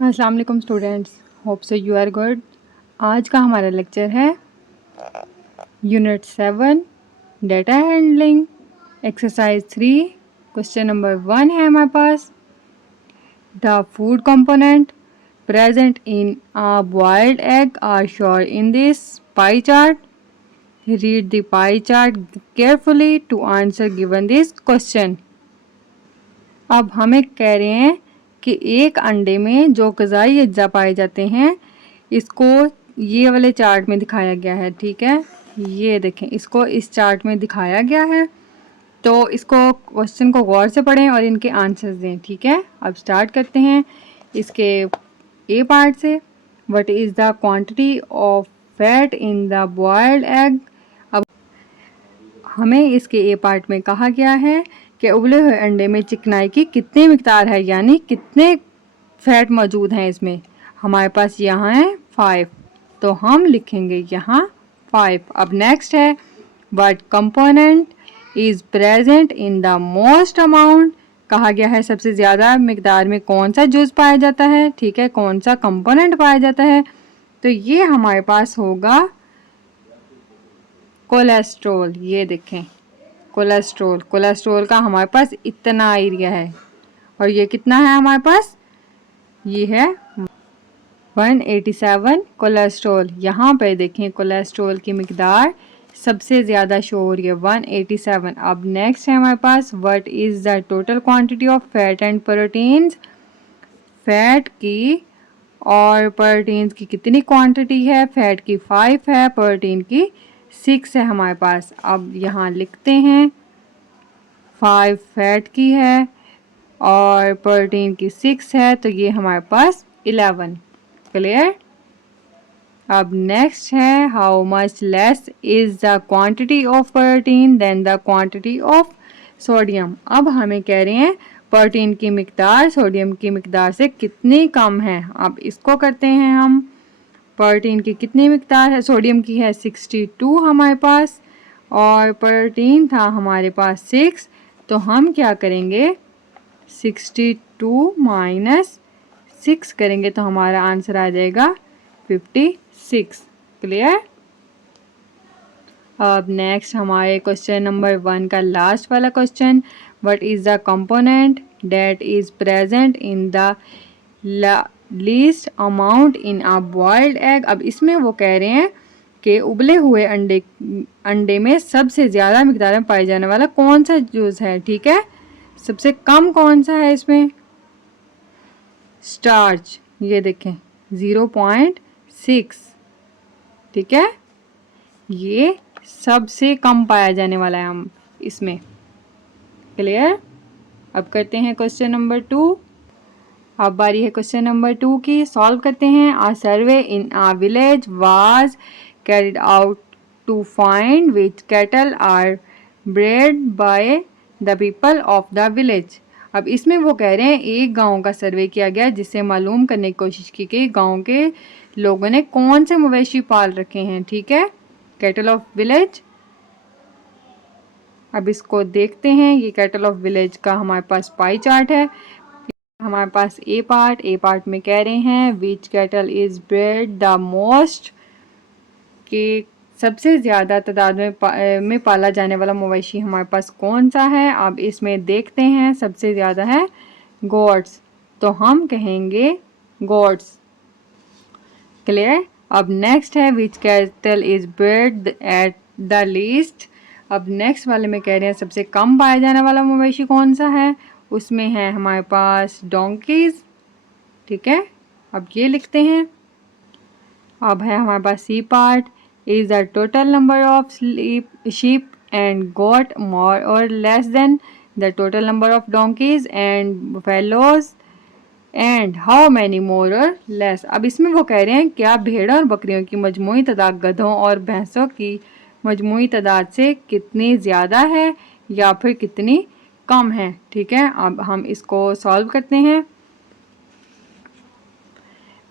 अस्सलाम वालेकुम students, hope so you are good. आज का हमारा लेक्चर है unit 7 data handling exercise 3। Question number 1 है हमारे पास। The food component present in a boiled egg are shown in this pie chart. Read the pie chart carefully to answer given this question. अब हमें कह रहे हैं कि एक अंडे में जो ग़िज़ाई अज्जा पाए जाते हैं इसको ये वाले चार्ट में दिखाया गया है। ठीक है, ये देखें, इसको इस चार्ट में दिखाया गया है। तो इसको क्वेश्चन को गौर से पढ़ें और इनके आंसर्स दें। ठीक है, अब स्टार्ट करते हैं इसके ए पार्ट से। What is the quantity of fat in the boiled egg. अब हमें इसके ए पार्ट में कहा गया है कि उबले हुए अंडे में चिकनाई की कितनी मिकदार है, यानी कितने फैट मौजूद हैं इसमें। हमारे पास यहाँ है 5, तो हम लिखेंगे यहाँ 5। अब नेक्स्ट है what component is present in the most amount. कहा गया है सबसे ज़्यादा मिकदार में कौन सा जुज़ पाया जाता है। ठीक है, कौन सा कंपोनेंट पाया जाता है, तो ये हमारे पास होगा कोलेस्ट्रॉल। ये देखें, कोलेस्ट्रॉल, कोलेस्ट्रॉल का हमारे पास इतना एरिया है और ये कितना है हमारे पास, ये है 187 कोलेस्ट्रॉल। यहाँ पे देखें कोलेस्ट्रॉल की मिकदार सबसे ज़्यादा शो हो रही है 187। अब नेक्स्ट है हमारे पास what is the total quantity of fat and proteins. Fat की और प्रोटीन्स की कितनी क्वांटिटी है, फैट की 5 है, प्रोटीन की 6 है हमारे पास। अब यहाँ लिखते हैं 5 फैट की है और प्रोटीन की 6 है, तो ये हमारे पास 11। क्लियर। अब नेक्स्ट है how much less is the quantity of protein than the quantity of sodium. अब हमें कह रहे हैं प्रोटीन की मिकदार सोडियम की मिकदार से कितनी कम है। अब इसको करते हैं हम, प्रोटीन की कितनी मिकदार है, सोडियम की है 62 हमारे पास और प्रोटीन था हमारे पास 6, तो हम क्या करेंगे 62 माइनस 6 करेंगे तो हमारा आंसर आ जाएगा 56। क्लियर। अब नेक्स्ट हमारे क्वेश्चन नंबर 1 का लास्ट वाला question, what is the component that is present in the least amount in a boiled egg. अब इसमें वो कह रहे हैं कि उबले हुए अंडे में सबसे ज़्यादा मिकदार में पाए जाने वाला कौन सा जूस है। ठीक है, सबसे कम कौन सा है इसमें, स्टार्च। ये देखें 0.6। ठीक है, ये सबसे कम पाया जाने वाला है हम इसमें। क्लियर। अब करते हैं क्वेश्चन नंबर 2। अब बारी है क्वेश्चन नंबर 2 की, सॉल्व करते हैं। A survey in a village was carried out to find which cattle are bred by the people of the village. अब इसमें वो कह रहे हैं एक गांव का सर्वे किया गया जिससे मालूम करने की कोशिश की गई गांव के लोगों ने कौन से मवेशी पाल रखे हैं। ठीक है, कैटल ऑफ विलेज। अब इसको देखते हैं, ये कैटल ऑफ विलेज का हमारे पास पाई चार्ट है। हमारे पास ए पार्ट में कह रहे हैं which cattle is bred the most, कि सबसे ज़्यादा तादाद में पाला जाने वाला मवेशी हमारे पास कौन सा है। अब इसमें देखते हैं सबसे ज़्यादा है गोट्स, तो हम कहेंगे गोट्स। क्लियर। अब नेक्स्ट है which cattle is bred at the least. अब नेक्स्ट वाले में कह रहे हैं सबसे कम पाया जाने वाला मवेशी कौन सा है, उसमें है हमारे पास डोंकीज़। ठीक है, अब ये लिखते हैं। अब है हमारे पास C part, is the total number of sheep and goat more or less than the total number of donkeys and buffaloes and how many more or less। अब इसमें वो कह रहे हैं क्या भेड़ और बकरियों की मजमूई तादाद गधों और भैंसों की मजमूई तादाद से कितनी ज़्यादा है या फिर कितनी कम है। ठीक है, अब हम इसको सॉल्व करते हैं।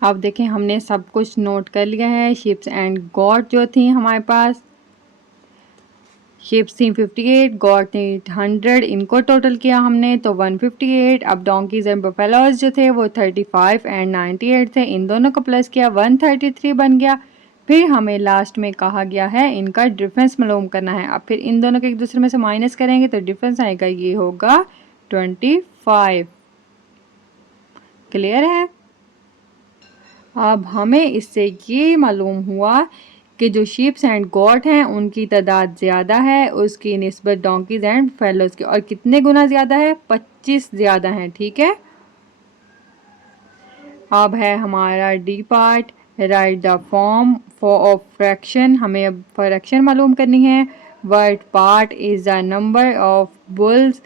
अब देखें हमने सब कुछ नोट कर लिया है। शिप्स एंड गॉट जो थी हमारे पास, शीप्स थी 58, गॉट थी 100, इनको टोटल किया हमने तो 158। अब डोंकीज एंड बफेलोज जो थे वो 35 एंड 98 थे, इन दोनों को प्लस किया 133 बन गया। फिर हमें लास्ट में कहा गया है इनका डिफरेंस मालूम करना है। अब फिर इन दोनों के एक दूसरे में से माइनस करेंगे तो डिफरेंस आएगा, ये होगा 25। क्लियर है। अब हमें इससे ये मालूम हुआ कि जो शीप्स एंड गॉट हैं उनकी तादाद ज़्यादा है उसकी निस्बत डोंकीज एंड फेलोज की। और कितने गुना ज़्यादा है? 25 ज़्यादा हैं। ठीक है। अब है हमारा D part, write the form of fraction. हमें अब फ्रैक्शन मालूम करनी है। What part is the number of bulls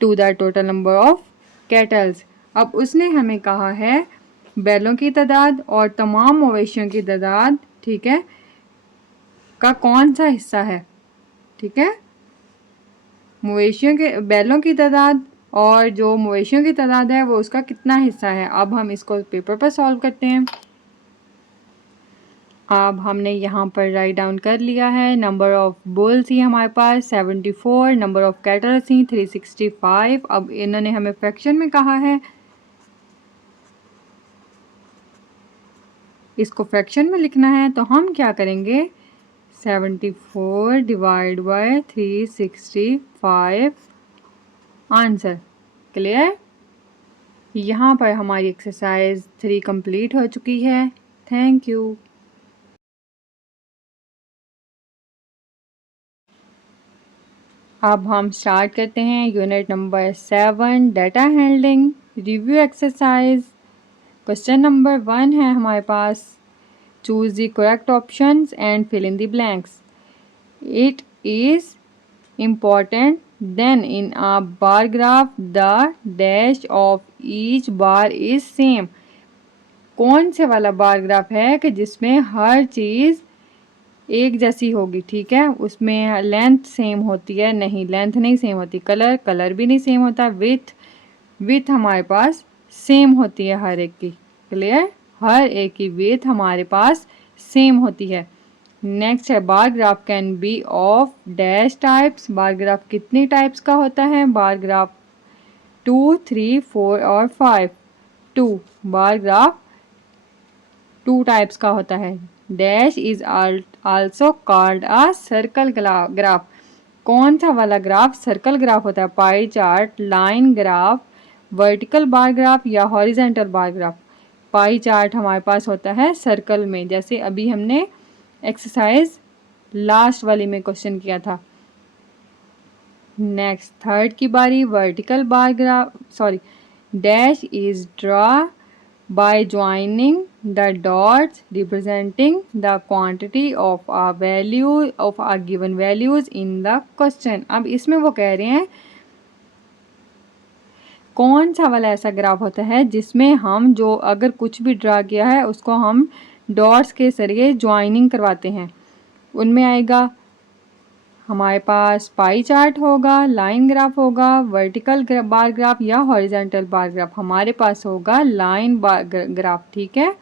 to the total number of cattles. अब उसने हमें कहा है बैलों की तादाद और तमाम मवेशियों की तादाद, ठीक है, का कौन सा हिस्सा है। ठीक है, मवेशियों के बैलों की तादाद और जो मवेशियों की तादाद है वो उसका कितना हिस्सा है। अब हम इसको पेपर पर सॉल्व करते हैं। अब हमने यहाँ पर राइट डाउन कर लिया है। नंबर ऑफ बुल्स थी हमारे पास 74, नंबर ऑफ कैटल थी 365। अब इन्होंने हमें फ्रैक्शन में कहा है, इसको फ्रैक्शन में लिखना है तो हम क्या करेंगे, 74 डिवाइड बाय 365 आंसर। क्लियर। यहाँ पर हमारी एक्सरसाइज 3 कंप्लीट हो चुकी है। Thank you. अब हम स्टार्ट करते हैं unit number 7 data handling review exercise. Question number 1 है हमारे पास, choose the correct options and fill in the blanks. It is important then in a bar graph the dash of each bar is same। कौन से वाला bar graph है कि जिसमें हर चीज़ एक जैसी होगी। ठीक है, उसमें लेंथ सेम होती है? नहीं, लेंथ नहीं सेम होती। कलर भी नहीं सेम होता। विथ हमारे पास सेम होती है हर एक की। क्लियर, हर एक की विथ हमारे पास सेम होती है। नेक्स्ट है bar graph can be of dash types. Bar graph कितनी टाइप्स का होता है? बार ग्राफ 2, 3, 4 और 5। 2 बार ग्राफ 2 टाइप्स का होता है। Dash is also called a circle graph. कौन सा वाला ग्राफ सर्कल ग्राफ होता है? Pie chart, line graph, vertical bar graph या horizontal bar graph. Pie chart हमारे पास होता है सर्कल में, जैसे अभी हमने एक्सरसाइज लास्ट वाली में क्वेश्चन किया था। नेक्स्ट थर्ड की बारी, vertical bar graph dash is draw by joining the dots representing the quantity of a value of a given values in the question। अब इसमें वो कह रहे हैं कौन सा वाला ऐसा ग्राफ होता है जिसमें हम जो अगर कुछ भी ड्रा किया है उसको हम डॉट्स के जरिए ज्वाइनिंग करवाते हैं। उनमें आएगा हमारे पास पाई चार्ट होगा, लाइन ग्राफ होगा, वर्टिकल बार ग्राफ या हॉरिजेंटल बार ग्राफ। हमारे पास होगा लाइन बार ग्राफ। ठीक है,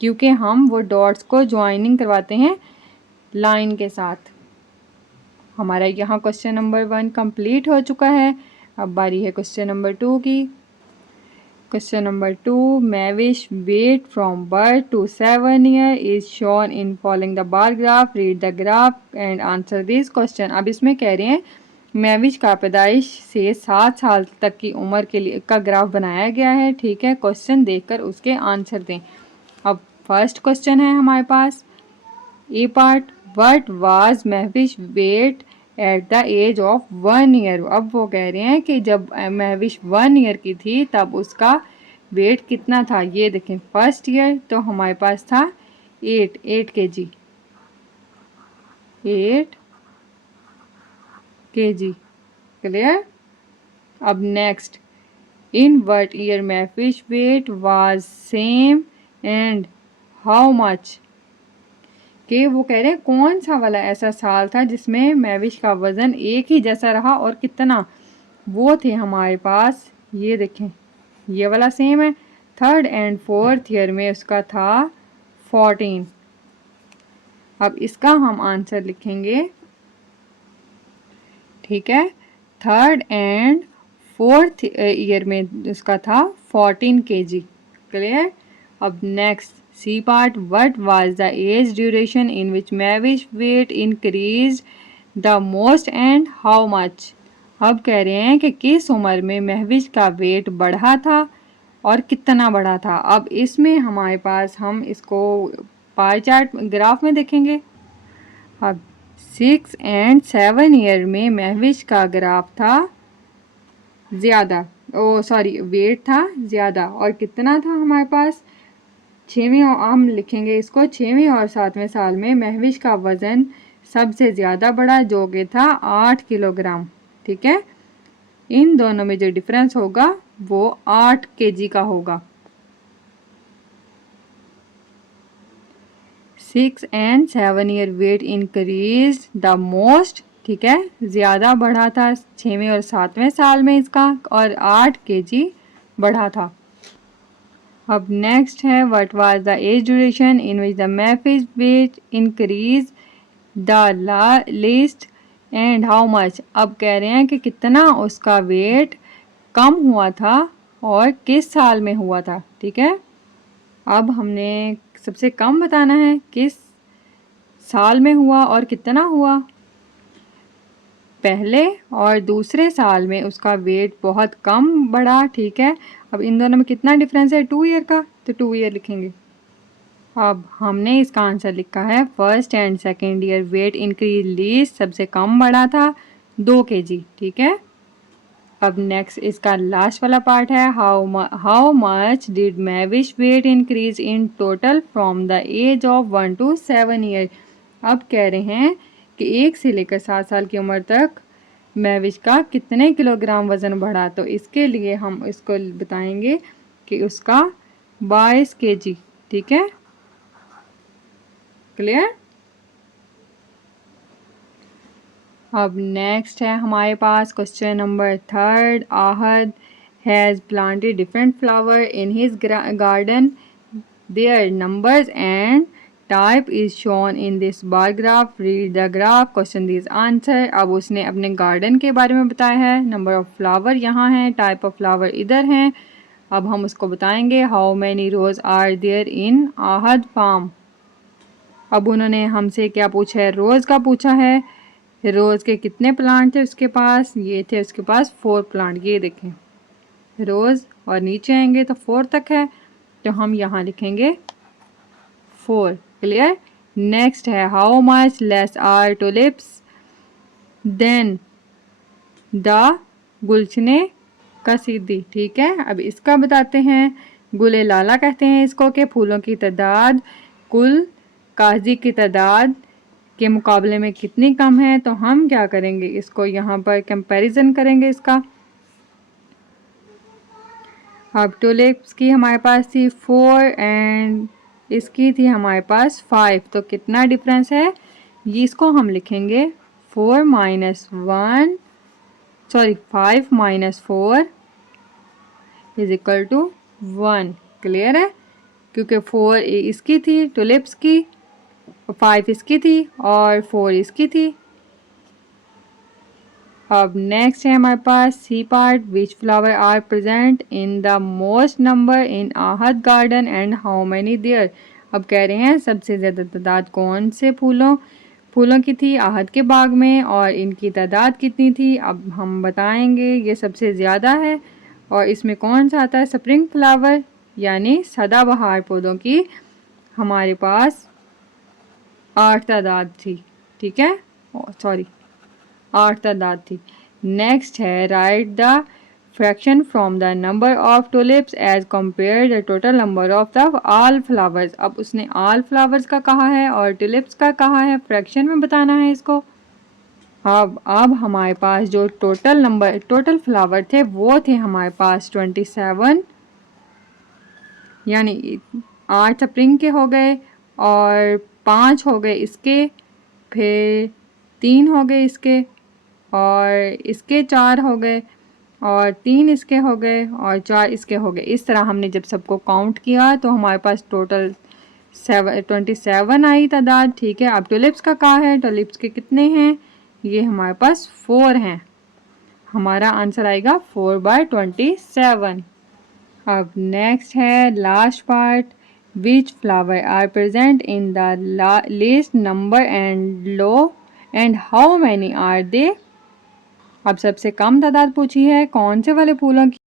क्योंकि हम वो डॉट्स को ज्वाइनिंग करवाते हैं लाइन के साथ। हमारा यहाँ क्वेश्चन नंबर 1 कंप्लीट हो चुका है। अब बारी है क्वेश्चन नंबर 2 की। Question number 2, Mavish weight from birth to 7 years is shown in following the bar graph. Read the graph and answer this question। अब इसमें कह रहे हैं मैविश का पैदाइश से 7 साल तक की उम्र के लिए का ग्राफ बनाया गया है। ठीक है, क्वेश्चन देखकर उसके आंसर दें। अब फर्स्ट क्वेश्चन है हमारे पास A part, what was Mahvish weight at the age of 1 year. अब वो कह रहे हैं कि जब महविश 1 ईयर की थी तब उसका वेट कितना था। ये देखें, फर्स्ट ईयर तो हमारे पास था 8 kg। 8 kg। क्लियर। अब next, in what year Mahvish weight was same and how much. कि वो कह रहे हैं कौन सा वाला ऐसा साल था जिसमें मैविश का वज़न एक ही जैसा रहा और कितना। वो थे हमारे पास, ये देखें, ये वाला सेम है। थर्ड एंड फोर्थ ईयर में उसका था 14। अब इसका हम आंसर लिखेंगे ठीक है। थर्ड एंड फोर्थ ईयर में इसका था 14 kg। क्लियर। अब next C part, what was the age duration in which Mahvish weight increase the most and how much. अब कह रहे हैं कि किस उम्र में महविश का वेट बढ़ा था और कितना बढ़ा था। अब इसमें हमारे पास, हम इसको पाई चार्ट ग्राफ में देखेंगे। अब 6 एंड 7 ईयर में महविश का ग्राफ था ज़्यादा, वेट था ज़्यादा, और कितना था हमारे पास 6वीं, हम लिखेंगे इसको 6वीं और 7वें साल में महविश का वज़न सबसे ज़्यादा बढ़ा, जो कि था 8 किलोग्राम। ठीक है। इन दोनों में जो डिफरेंस होगा वो 8 kg का होगा। 6 and 7 year wait increase the most, ठीक है, ज़्यादा बढ़ा था 6वें और 7वें साल में इसका, और 8 kg बढ़ा था। अब नेक्स्ट है, what was the age duration in which the Mahvish weight increase the least and how much. अब कह रहे हैं कि कितना उसका वेट कम हुआ था और किस साल में हुआ था। ठीक है। अब हमने सबसे कम बताना है किस साल में हुआ और कितना हुआ। पहले और दूसरे साल में उसका वेट बहुत कम बढ़ा। ठीक है। अब इन दोनों में कितना डिफरेंस है 2 ईयर का, तो 2 ईयर लिखेंगे। अब हमने इसका आंसर लिखा है, first and second year weight increase least, सबसे कम बढ़ा था 2 kg। ठीक है। अब नेक्स्ट इसका लास्ट वाला पार्ट है, how much did Mahvish weight increase in total from the age of 1 to 7 year. अब कह रहे हैं कि 1 से लेकर 7 साल की उम्र तक मैविश का कितने किलोग्राम वज़न बढ़ा। तो इसके लिए हम इसको बताएंगे कि उसका 22 kg। ठीक है। क्लियर। अब नेक्स्ट है हमारे पास question number 3। Ahad has planted different flower in his garden, their numbers and type is shown in this bar graph, read the graph, question this answer. अब उसने अपने गार्डन के बारे में बताया है, नंबर ऑफ फ्लावर यहाँ है, टाइप ऑफ फ्लावर इधर हैं। अब हम उसको बताएंगे, how many roses are there in Ahad farm. अब उन्होंने हमसे क्या पूछा है, रोज़ का पूछा है। रोज़ के कितने प्लांट थे उसके पास, ये थे उसके पास 4 प्लांट। ये देखें रोज़, और नीचे आएंगे तो 4 तक है, तो हम यहाँ लिखेंगे 4। क्लियर। नेक्स्ट है, how much less are tulips than the गुलशने कसीदी। ठीक है। अब इसका बताते हैं, गुले लाला कहते हैं इसको, कि फूलों की तादाद कुल काजी की तादाद के मुकाबले में कितनी कम है। तो हम क्या करेंगे, इसको यहाँ पर कंपैरिजन करेंगे इसका। अब टुलिप्स की हमारे पास थी 4 एंड इसकी थी हमारे पास 5, तो कितना डिफरेंस है, ये इसको हम लिखेंगे 5 minus 4 is equal to 1। Clear है। क्योंकि 4 इसकी थी टुलिप्स की, 5 इसकी थी और 4 इसकी थी। अब नेक्स्ट है हमारे पास C part, which flower are present in the most number in आहद garden and how many there. अब कह रहे हैं सबसे ज़्यादा तादाद कौन से फूलों की थी आहद के बाग में, और इनकी तादाद कितनी थी। अब हम बताएंगे ये सबसे ज़्यादा है, और इसमें कौन सा आता है, स्प्रिंग फ्लावर यानी सदाबहार पौधों की हमारे पास 8 तादाद थी। ठीक है। 8 तादाद थी। नेक्स्ट है, write the fraction from the number of tulips as compare the total number of the all flowers. अब उसने ऑल फ्लावर्स का कहा है और टुलिप्स का कहा है, फ्रैक्शन में बताना है इसको। अब हमारे पास जो टोटल फ्लावर थे वो थे हमारे पास 27, यानी 8 स्प्रिंग के हो गए, और 5 हो गए इसके, फिर 3 हो गए इसके, और इसके 4 हो गए, और 3 इसके हो गए, और 4 इसके हो गए। इस तरह हमने जब सबको काउंट किया तो हमारे पास टोटल 27 आई तादाद। ठीक है। अब टुलिप्स का कहा है, टुलिप्स के कितने हैं, ये हमारे पास 4 हैं। हमारा आंसर आएगा 4/27। अब नेक्स्ट है last part, which flower are present in the list number and low and how many are they. अब सबसे कम तादाद पूछी है कौन से वाले फूलों की।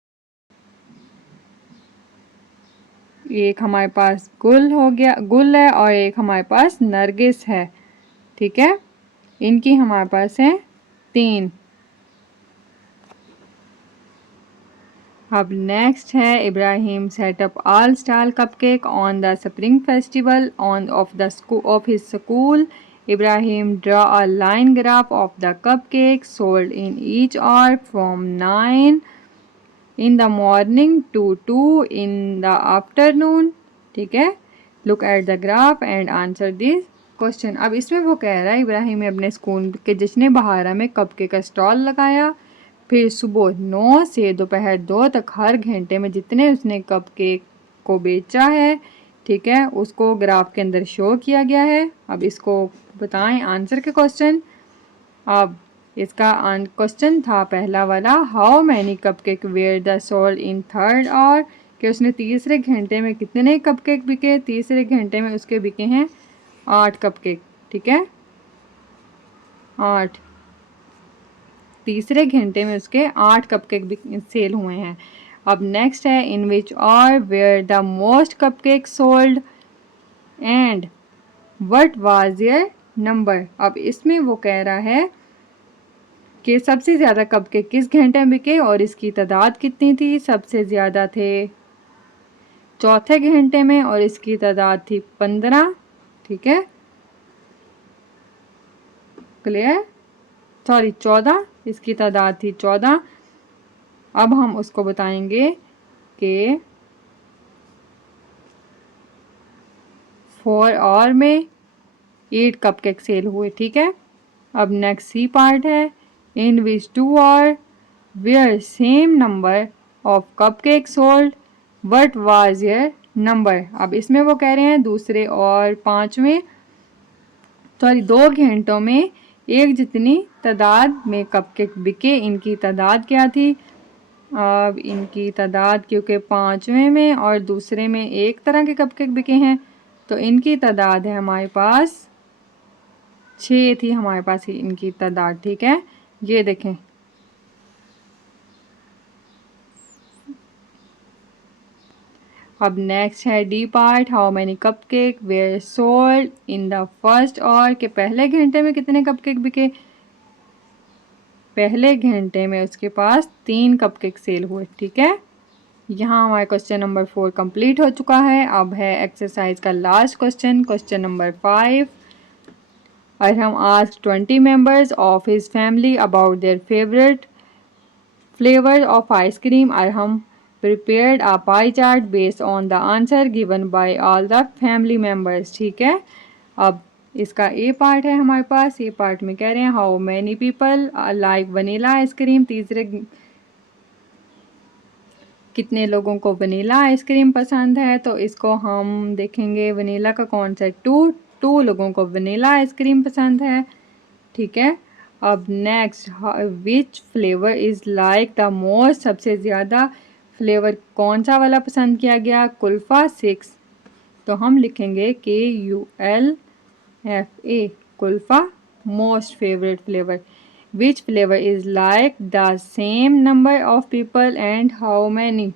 एक हमारे पास गुल हो गया, गुल है, और एक हमारे पास नरगिस है। ठीक है, इनकी हमारे पास है 3। अब नेक्स्ट है Ibrahim setup all star cupcake on the spring festival on off his school. Ibrahim draw a line graph of the cupcakes sold in each hour from 9 in the morning to 2 in the afternoon। ठीक है, look at the graph and answer this question। अब इसमें वो कह रहा है इब्राहिम ने अपने स्कूल के जश्न बहारा में कपकेक का स्टॉल लगाया, फिर सुबह 9 से दोपहर 2 तक हर घंटे में जितने उसने कपकेक को बेचा है, ठीक है, उसको ग्राफ के अंदर शो किया गया है। अब इसको बताएं आंसर के क्वेश्चन। अब इसका क्वेश्चन था पहला वाला, how many cupcake were the sold in third hour, कि उसने तीसरे घंटे में कितने कपकेक बिके। तीसरे घंटे में उसके बिके हैं 8 कपकेक। ठीक है, 8। तीसरे घंटे में उसके 8 कपकेक सेल हुए हैं। अब नेक्स्ट है, in which are where the most cupcake sold and what was their number. अब इसमें वो कह रहा है कि सबसे ज़्यादा कपकेक किस घंटे में बिके और इसकी तादाद कितनी थी। सबसे ज़्यादा थे चौथे घंटे में और इसकी तादाद थी 15। ठीक है, क्लियर, सॉरी 14, इसकी तादाद थी 14। अब हम उसको बताएंगे कि 4 आवर में 8 कपकेक सेल हुए। ठीक है, अब नेक्स्ट सी पार्ट है, in which 2 hour were same number of cupcake sold what was your number. अब इसमें वो कह रहे हैं दूसरे और 5वें, सॉरी 2 घंटों में एक जितनी तादाद में कपकेक बिके, इनकी तादाद क्या थी। अब इनकी तादाद क्योंकि 5वें में और दूसरे में एक तरह के कपकेक बिके हैं, तो इनकी तादाद है हमारे पास 6 थी हमारे पास इनकी तादाद। ठीक है, ये देखें। अब नेक्स्ट है D part, how many cupcake were sold in the first hour, के पहले घंटे में कितने कपकेक बिके। पहले घंटे में उसके पास 3 कपकेक सेल हुए। ठीक है, यहाँ हमारा क्वेश्चन नंबर 4 कंप्लीट हो चुका है। अब है एक्सरसाइज का लास्ट क्वेश्चन, क्वेश्चन नंबर 5। और हम आज 20 members of his family about their favourite flavour of ice cream, और हम prepared a pie chart based on the answer given by all the family members। ठीक है, अब इसका ए पार्ट है हमारे पास। ए पार्ट में कह रहे हैं how many people like vanilla ice cream, तीसरे कितने लोगों को वनीला आइसक्रीम पसंद है। तो इसको हम देखेंगे, वनीला का कौन सा है, 2 लोगों को वनीला आइसक्रीम पसंद है। ठीक है, अब next, which flavour is like the most, सबसे ज़्यादा फ्लेवर कौन सा वाला पसंद किया गया, कुल्फ़ा 6। तो हम लिखेंगे KULFA, kulfa most favourite flavour. Which flavour is like the same number of people and how many.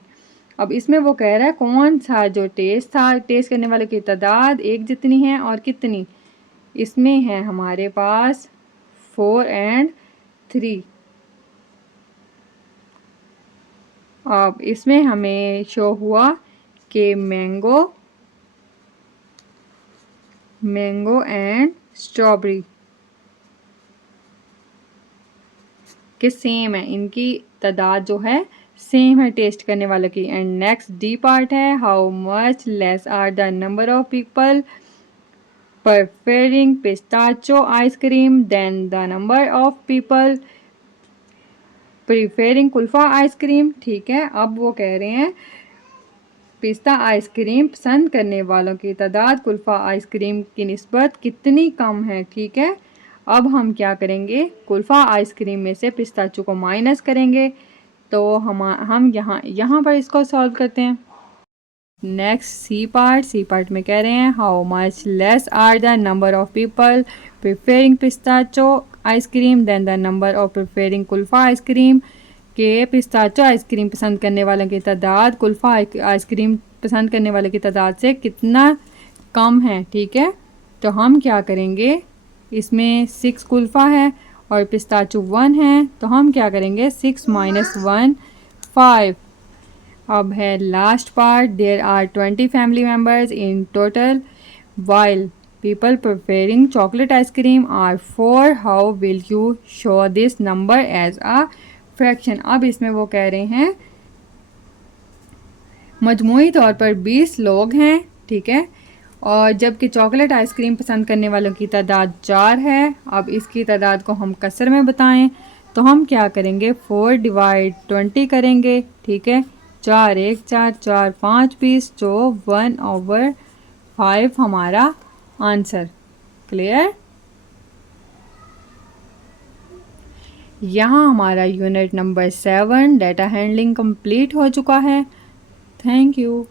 अब इसमें वो कह रहा है कौन सा जो टेस्ट था, टेस्ट करने वालों की तादाद एक जितनी है और कितनी। इसमें है हमारे पास 4 और 3। अब इसमें हमें शो हुआ कि मैंगो एंड स्ट्रॉबेरी के सेम है, इनकी तादाद जो है सेम है टेस्ट करने वालों की। एंड नेक्स्ट डी पार्ट है, how much less are the number of people preferring pistachio ice cream than the number of people preferring kulfa ice cream. ठीक है, अब वो कह रहे हैं पिस्ता आइसक्रीम पसंद करने वालों की तादाद कुल्फ़ा आइसक्रीम की निस्बत कितनी कम है। ठीक है, अब हम क्या करेंगे, कुल्फ़ा आइसक्रीम में से पिस्ताचो को माइनस करेंगे। तो हम यहाँ पर इसको सॉल्व करते हैं। नेक्स्ट सी पार्ट में कह रहे हैं how much less are the number of people preferring pistachio ice cream than the number of preferring kulfi ice cream. के पिस्ताचो आइसक्रीम पसंद करने वालों की तादाद कुल्फ़ा आइसक्रीम पसंद करने वालों की तादाद से कितना कम है। ठीक है, तो हम क्या करेंगे, इसमें 6 कुल्फ़ा है और पिस्ताचो 1 है, तो हम क्या करेंगे 6 माइनस 1 5। अब है last part, there are 20 family members in total while people preferring chocolate ice cream are 4, how will you show this number as a fraction. अब इसमें वो कह रहे हैं मजमूई तौर पर 20 लोग हैं, ठीक है, और जबकि चॉकलेट आइसक्रीम पसंद करने वालों की तादाद 4 है। अब इसकी तादाद को हम कसर में बताएं तो हम क्या करेंगे, 4 डिवाइड 20 करेंगे। ठीक है, 4 1 4 4 5 20, जो 1/5 हमारा आंसर। क्लियर। यहाँ हमारा unit number 7 data handling complete हो चुका है। Thank you.